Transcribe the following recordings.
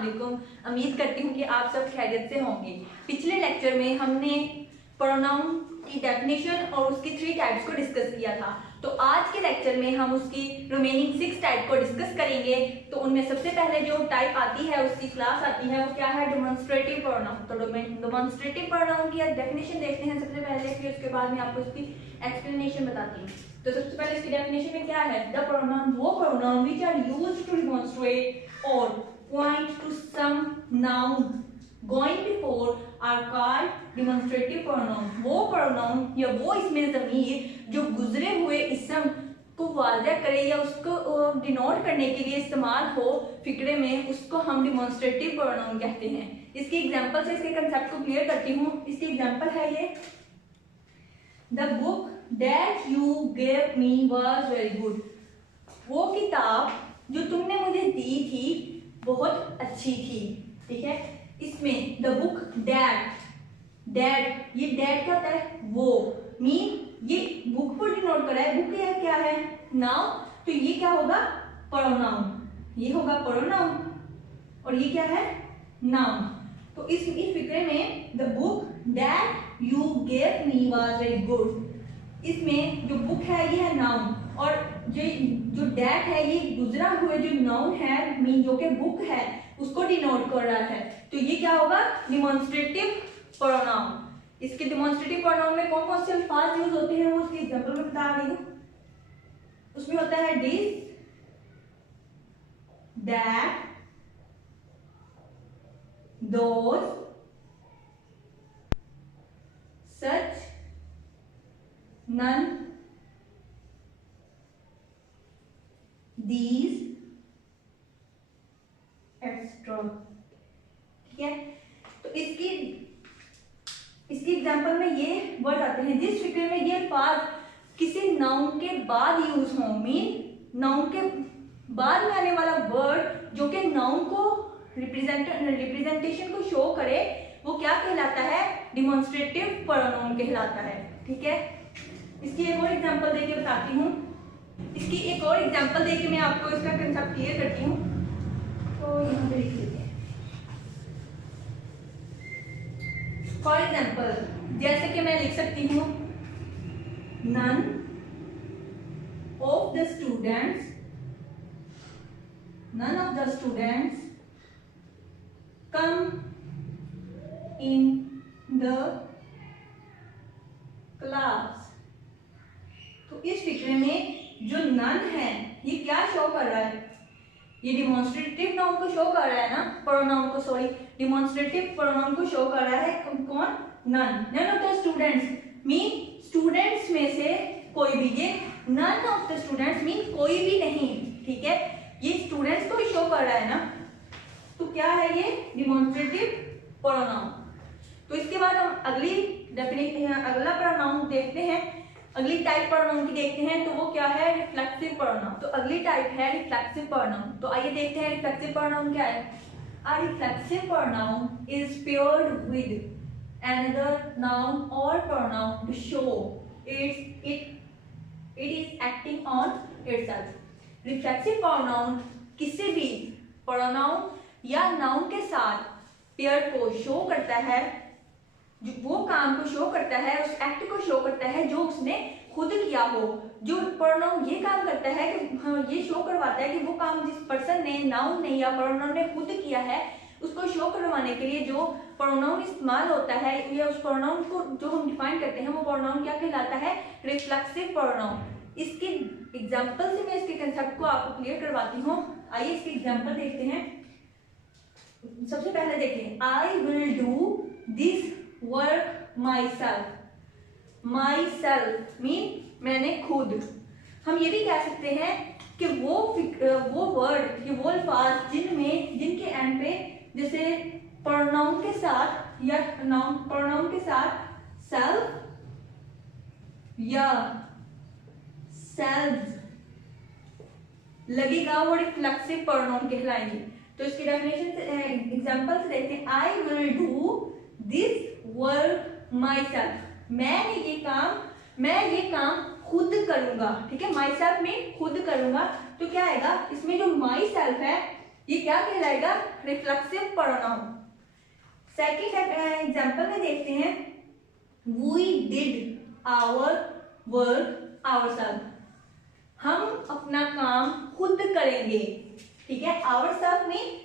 वालेकुम। उम्मीद करती हूँ कि आप सब खैरियत से होंगे। पिछले लेक्चर में हमने प्रोनाउन की डेफिनेशन और उसकी 3 टाइप्स को डिस्कस किया था। तो आज के लेक्चर में हम उसकी रिमेनिंग 6 टाइप को डिस्कस करेंगे। तो उनमें सबसे पहले जो टाइप आती है, उसकी क्लास आती है, वो क्या है? Demonstrative pronoun. तो डेमोन्स्ट्रेटिव प्रोनाउन की डेफिनेशन देखते हैं सबसे पहले, फिर उसके बाद में आपको उसकी एक्सप्लेनेशन बताती हूँ। तो सबसे पहले इसकी डेफिनेशन में क्या है? द प्रोनाउन, वो pronoun which are used to demonstrate और point to some noun going before are called demonstrative pronoun. वो प्रोनाउन या वो इसमें ज़मीर जो गुजरे हुए इसम को वाज़ह करे या उसको डिनोट करने के लिए इस्तेमाल हो फिक्रे में, उसको हम डेमोन्स्ट्रेटिव प्रोनाउन कहते हैं। इसकी एग्जांपल से इसके कंसेप्ट को क्लियर करती हूँ। इसकी एग्जांपल है ये, the book that you gave me was very good. वो किताब जो तुमने मुझे दी थी बहुत अच्छी थी। ठीक है, इसमें द बुक दैट, ये दैट क्या होता है? वो मीन ये बुक को डिनोट कर रहा है। बुक ये क्या है? नाउन। तो ये क्या होगा? प्रोनाउन। ये होगा प्रोनाउन और ये क्या है? नाउन। तो इस फिक्रे में the book that you gave me was very good, इसमें जो बुक है ये है नाउन और जो दैट है ये गुजरा हुए जो नाउन है मीन जो कि बुक है उसको डिनोट कर रहा है। तो ये क्या होगा? Demonstrative pronoun. इसके डेमोन्स्ट्रेटिव प्रोनाउन में कौन कौन से अल्फाज यूज होते हैं वो उसके एग्जांपल में बता रही हूँ। उसमें होता है this, that, those, such, none, these, extra. ठीक है, तो इसकी एग्जांपल में ये वर्ड आते हैं जिस फिक्र में ये अल्फाज किसी नाउन के बाद यूज हो, मीन नाउन के बाद में आने वाला वर्ड जो कि नाउन को रिप्रेजेंटेशन को शो करे, वो क्या कहलाता है? डेमोन्स्ट्रेटिव प्रोनाउन कहलाता है। ठीक है, इसकी एक और एग्जांपल देके बताती हूँ। इसकी एक और एग्जांपल देके मैं आपको इसका कंसेप्ट क्लियर करती हूँ। तो यहाँ पे लिख लेते हैं। फॉर एग्जांपल जैसे कि मैं लिख सकती हूँ none of the students come in the class. तो इस फिक्रे में जो नन है ये क्या शो कर रहा है? ये डेमोन्स्ट्रेटिव नाउन को शो कर रहा है ना, प्रोनाउन को, सॉरी, डेमोन्स्ट्रेटिव प्रोनाउन को शो कर रहा है। कौन? None of the students mean students में से कोई भी। ये none of the students mean कोई भी नहीं। ठीक है, ये स्टूडेंट्स को ही शो कर रहा है ना, तो क्या है ये? Demonstrative pronoun. तो इसके बाद हम अगली डेफिनेशन, अगला प्रोनाउन देखते हैं। अगली टाइप प्रोनाउन की देखते हैं, तो वो क्या है? Reflexive pronoun. तो अगली टाइप है रिफ्लेक्सिव प्रोनाउन। तो आइए देखते हैं रिफ्लेक्सिव प्रोनाउन क्या है। A reflexive pronoun is paired with another noun or pronoun to show it is acting on itself. Reflexive pronoun किसी भी प्रोनाउन या नाउन के साथ पेयर को शो करता है, जो वो काम को शो करता है, उस एक्ट को शो करता है जो उसने खुद किया हो। जो प्रोनाउन ये काम करता है कि हाँ, ये शो करवाता है कि वो काम जिस पर्सन ने, नाउन ने या प्रोनाउन ने खुद किया है, उसको शो करवाने के लिए जो प्रोनाउन इस्तेमाल होता है या उस प्रोनाउन को जो हम डिफाइन करते हैं, वो प्रोनाउन क्या कहलाता है? Reflexive pronoun. इसके एग्जाम्पल से मैं इसके कंसेप्ट को आपको क्लियर करवाती हूँ। आइए इसके एग्जाम्पल देखते हैं। सबसे पहले देखें, I will do this work my self mean मैंने खुद। हम ये भी कह सकते हैं कि वो वर्ड, ये वो अल्फाज जिनके एंड पे जैसे प्रोनाउन के साथ या नाउन प्रोनाउन के साथ सेल्फ या सेल्व्स लगेगा, वो रिफ्लेक्सिव प्रोनाउन कहलाएंगे। तो इसकी डेफिनेशन से, एग्जांपल से देखते हैं। I will do this work my self, मैं ये काम खुद करूंगा। ठीक है, माई सेल्फ में खुद करूंगा। तो क्या आएगा इसमें? जो माई सेल्फ है ये क्या कहलाएगा? Reflexive pronoun. सेकंड एग्जांपल में देखते हैं, we did our work ourselves. हम अपना काम खुद करेंगे, ठीक है। आवरसेल्फ में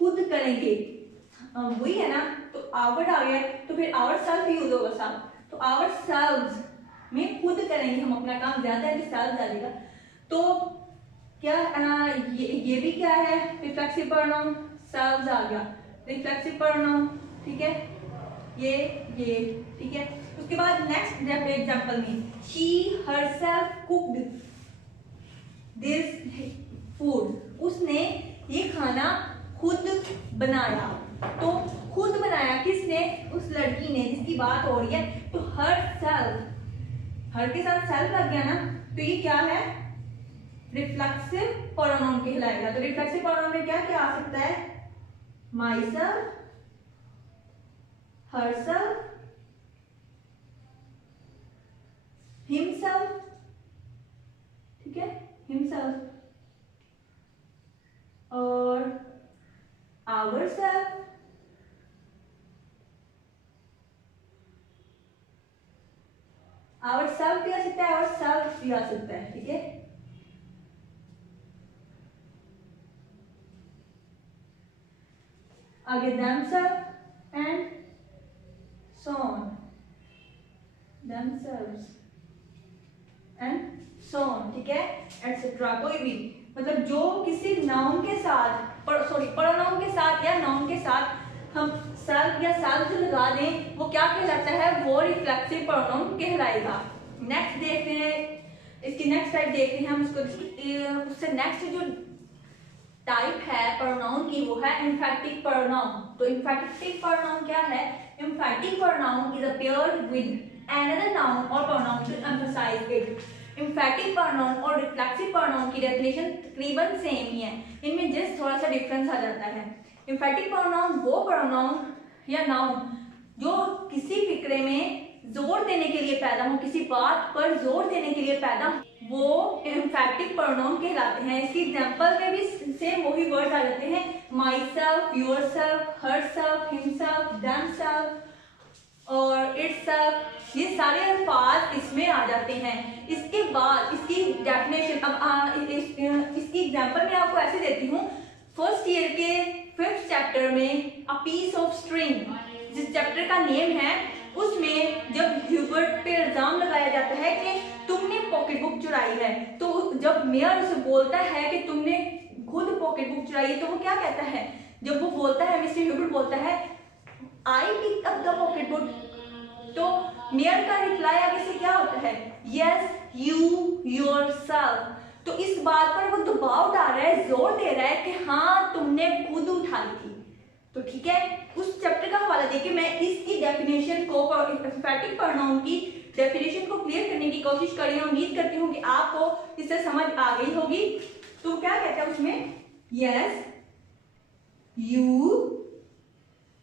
खुद करेंगे, वही है ना, तो आवर आ गया तो फिर आवरसेल्फ यूज होगा साथ, तो आवरसेल्व्स में खुद करेंगे हम अपना काम, ज्यादा है तो सेल्फ डालेगा। तो क्या ये भी क्या है? रिफ्लेक्सिव प्रोनाउन, सेल्व्स आ गया रिफ्लेक्सिव प्रोनाउन, ठीक है। ये ठीक है। उसके बाद नेक्स्ट एग्जांपल में, she herself cooked this food. उसने ये खाना खुद बनाया। तो खुद बनाया किसने? उस लड़की ने जिसकी बात हो रही है। तो हरसेल्फ, हर के साथ सेल्फ लग गया ना, तो ये क्या है? रिफ्लेक्सिव प्रोनाउन कहलाएगा। तो रिफ्लेक्सिव प्रोनाउन में क्या क्या आ सकता है? माई सेल्फ, हरसेल्फ, हिमसेल्फ, ठीक है, हिमसेल्फ, और आवरसेल्फ, आवरसेल्फ भी आ सकता है, आवरसेल्फ भी आ सकता है, ठीक है। आगे themselves and so on, themselves and so on, ठीक है, एटसेट्रा। कोई भी मतलब जो किसी नाउन के साथ, प्रोनाउन के साथ या नाउन के साथ हम सेल्फ या सेल्फ लगा दें, वो क्या कहलाता है? वो रिफ्लेक्सिव प्रोनाउन कहलाएगा। नेक्स्ट देखते हैं, इसकी नेक्स्ट टाइप देखते हैं हम इसको। उससे नेक्स्ट जो टाइप है प्रोनाउन की, वो है एम्फैटिक प्रोनाउन। तो एम्फैटिक प्रोनाउन क्या है? Emphatic pronoun is a paired with another noun और pronoun to emphasize it. Emphatic pronoun और रिफ्लेक्सिव प्रोनाउन की डेफिनेशन तकरीबन सेम ही है, इनमें जस्ट थोड़ा सा डिफरेंस आ जाता है। एम्फैटिक प्रोनाउन वो प्रोनाउन या नाउन जो किसी फिक्रे में जोर देने के लिए पैदा हो, किसी बात पर जोर देने के लिए पैदा हो, वो एम्फैटिक प्रोनाउन कहलाते हैं। इसकी एग्जांपल में भी सेम वही वर्ड आ जाते हैं, myself, yourself, herself, himself, themselves और इटसेल्फ। ये सारे अल्फाज इसमें आ जाते हैं। इसके बाद इसकी डेफिनेशन, अब इसकी एग्जांपल मैं आपको ऐसे देती हूँ। फर्स्ट ईयर के 5th चैप्टर में अ पीस ऑफ स्ट्रिंग, जिस चैप्टर का नेम है, उसमें जब ह्यूबर्ट पे इल्जाम लगाया जाता है कि तुमने पॉकेट बुक चुराई है, तो जब मेयर उसे बोलता है कि तुमने खुद पॉकेट बुक चुराई है, तो वो क्या कहता है? जब वो बोलता है, मिस्टर ह्यूबर्ट बोलता है I pick up the pocket book, तो मेयर का रिप्लाई आगे से क्या होता है? Yes you yourself. तो इस बात पर वो दबाव डाल रहा है, जोर दे रहा है कि हाँ तुमने खुद उठाई थी। तो ठीक है, उस चैप्टर का हवाला देके मैं इसकी डेफिनेशन को, एम्फैटिक प्रोनाउन की डेफिनेशन को क्लियर करने की कोशिश कर रही हूँ। उम्मीद करती हूँ कि आपको इससे समझ आ गई होगी। तो क्या कहता है उसमें? Yes you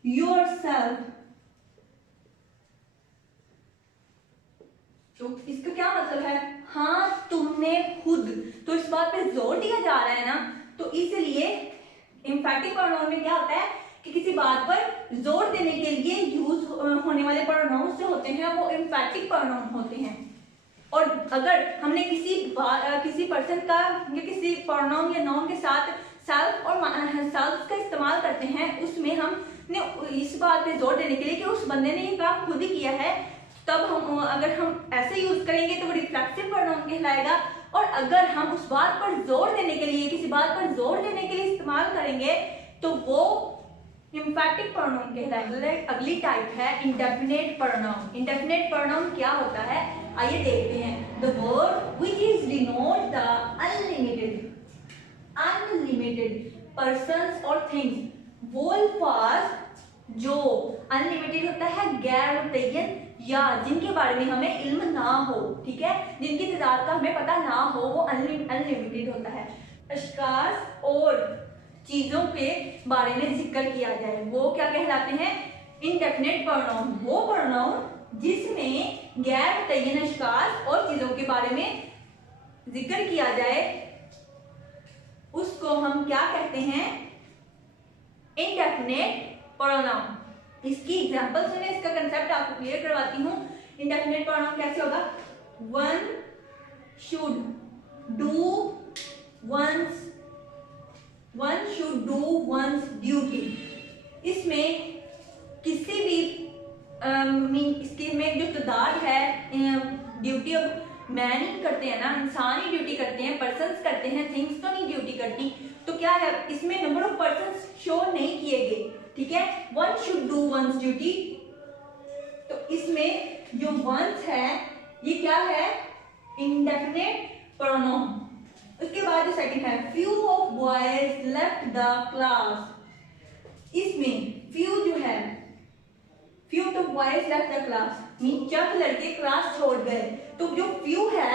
yourself. तो इसका क्या मतलब है? हाँ तुमने खुद। तो इस बात पे जोर दिया जा रहा है ना, तो इसलिए एम्फैटिक प्रोनाउन में क्या होता है कि किसी बात पर जोर देने के लिए यूज होने वाले प्रोनाउंस जो होते हैं वो एम्फैटिक प्रोनाउन होते हैं। और अगर हमने किसी पर्सन का या किसी प्रोनाउन या नाउन के साथ सेल्फ और सेल्फ का इस्तेमाल करते हैं, उसमें हमने इस बात पे जोर देने के लिए कि उस बंदे ने ये काम खुद ही किया है, तब हम अगर हम ऐसे यूज करेंगे तो वो रिफ्लेक्सिव प्रोनाउन कहलाएगा। और अगर हम उस बात पर जोर देने के लिए, किसी बात पर जोर देने के लिए इस्तेमाल करेंगे, तो वो एम्फैटिक प्रोनाउन कहलाएगा। अगली टाइप है इंडेफिनिट प्रोनाउन। इंडेफिनिट प्रोनाउन क्या होता है, आइए देखते हैं। The word which is denote the unlimited persons और थिंग्स, वो अल्फाज जो अनलिमिटेड होता है, गैर मुतय्यन, या जिनके बारे में हमें इल्म ना हो, ठीक है, जिनकी तादाद का हमें पता ना हो, वो अनलिमिटेड होता है। अशखास और चीजों के बारे में जिक्र किया जाए, वो क्या कहलाते हैं? Indefinite pronoun. वो प्रोनाउन जिसमें गैर मुतय्यन अशखास और चीजों के बारे में जिक्र किया जाए, उसको हम क्या कहते हैं? Indefinite pronoun. इसकी एग्जांपल सुने, इसका कंसेप्ट आपको क्लियर करवाती हूँ। इंडेफिनेट प्रोनाउन कैसे होगा? One should do one's, one should do one's duty. इसमें किसी भी इसके में जो तदाद है, ड्यूटी अब मैन ही करते हैं ना, इंसान ही ड्यूटी करते हैं, पर्सन्स करते हैं, थिंग्स तो नहीं ड्यूटी करती। तो क्या है, इसमें नंबर ऑफ पर्सन्स शो नहीं किए गए, ठीक है। One should do one's duty, तो इसमें जो वंस है ये क्या है? Indefinite pronoun. उसके बाद जो सेकंड है, few of boys left the class. इसमें फ्यू जो है, few to boys left the class, चंद लड़के क्लास छोड़ गए। तो जो फ्यू है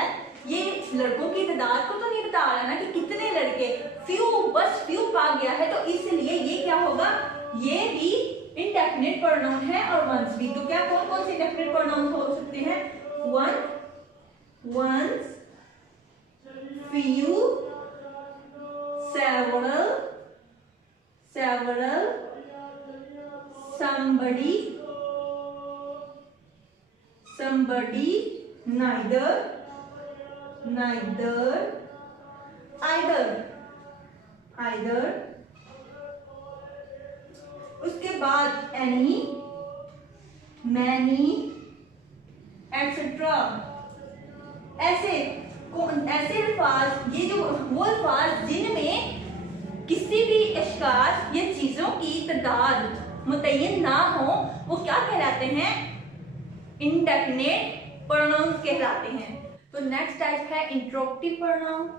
ये लड़कों की तादाद को तो नहीं बता रहा ना कि कितने लड़के, फ्यू बस फ्यू पा गया है, तो इसलिए ये क्या होगा? ये भी इंडेफिनिट प्रोनाउन है और वंस भी। तो क्या कौन कौन से इंडेफिनिट प्रोनाउन हो सकते हैं? One, one's, few, several, several, somebody, somebody, neither, neither, either, either। उसके बाद any, many, etc। ऐसे अल्फाज, ये जो वो अल्फाज जिनमें किसी भी अशखास या चीजों की तादाद मुतय्यन ना हो, वो क्या कहलाते हैं? इंडेफिनेट प्रोनाउंस कहलाते हैं। तो नेक्स्ट टाइप है interrogative pronoun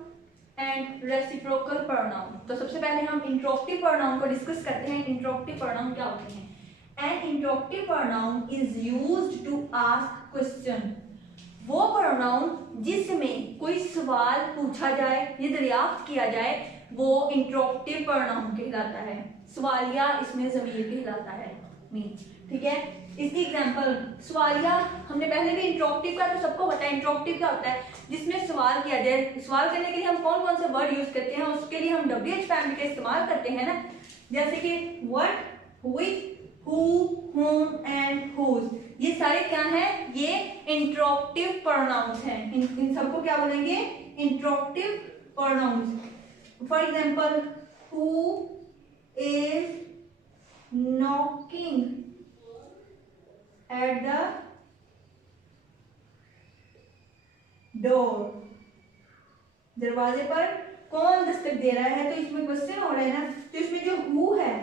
and reciprocal pronoun. तो सबसे पहले हम इंट्रोगेटिव प्रोनाउन को डिस्कस करते हैं। इंट्रोगेटिव प्रोनाउन क्या होते हैं? An interrogative pronoun is used to ask question. वो प्रोनाउन जिसमें कोई सवाल पूछा जाए या दरियाफ्त किया जाए, वो इंट्रोगेटिव प्रोनाउन कहलाता है। सवालिया इसमें ज़मीर कहलाता है, मीन्स, ठीक है। इसकी एग्जांपल, सवालिया हमने पहले भी इंट्रोगेटिव का तो सबको पता है। इंट्रोगेटिव क्या होता है? जिसमें सवाल किया जाए। सवाल करने के लिए हम कौन कौन से वर्ड यूज करते हैं? उसके लिए हम WH फैमिली का इस्तेमाल करते हैं ना, जैसे कि what, which, who, whom and whose। ये सारे क्या हैं? ये इंट्रोगेटिव प्रोनाउंस हैं। इन सबको क्या बोलेंगे? Interrogative pronounce. For example, who is knocking at the door। दरवाजे पर कौन दस्तक दे रहा है? तो इसमें क्वेश्चन हो रहा है ना, तो इसमें जो हु है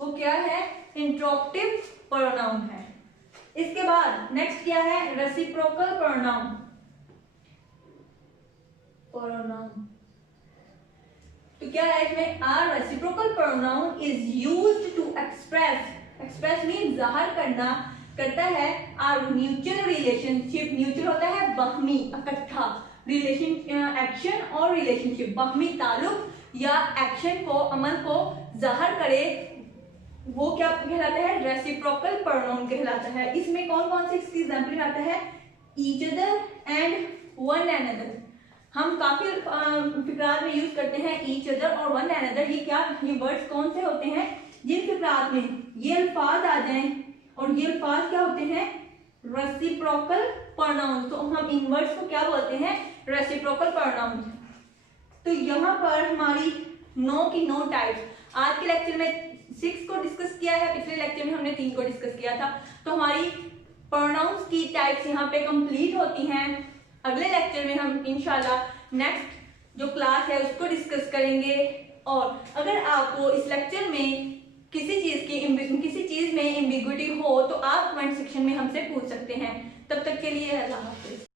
वो क्या है? इंट्रोगेटिव प्रोनाउन है। इसके बाद नेक्स्ट क्या है? Reciprocal pronoun. तो क्या है इसमें? A reciprocal pronoun is used to express, express mean जाहिर करना, करता है आर म्यूचुअल रिलेशनशिप। म्यूचुअल होता है बाहमी, इकट्ठा, रिलेशन, एक्शन और रिलेशनशिप, बाहमी ताल्लुक या एक्शन को, अमल को जाहिर करे, वो क्या कहलाता है? रेसिप्रोकल प्रोनाउन कहलाता है। इसमें कौन कौन से इसकी एग्जांपल आता है? Each other and one another. हम काफी फिक्रात में यूज करते हैं ईच अदर और वन अनदर। ये क्या, ये वर्ड्स कौन से होते हैं? जिन फिक्रात में ये अल्फाज आ जाएं, और ये अल्फाज क्या होते हैं? Reciprocal pronoun. तो हम इन वर्ड्स को क्या बोलते हैं? Reciprocal pronoun. तो यहाँ पर हमारी 9 की 9 टाइप्स। आज के लेक्चर में 6 को डिस्कस किया है, पिछले लेक्चर में हमने 3 को डिस्कस किया था। तो हमारी प्रोनाउंस की टाइप्स यहाँ पे कंप्लीट होती हैं। अगले लेक्चर में हम इंशाल्लाह नेक्स्ट जो क्लास है उसको डिस्कस करेंगे। और अगर आपको इस लेक्चर में किसी चीज में एम्बिग्विटी हो तो आप कमेंट सेक्शन में हमसे पूछ सकते हैं। तब तक के लिए अल्लाह हाफिज।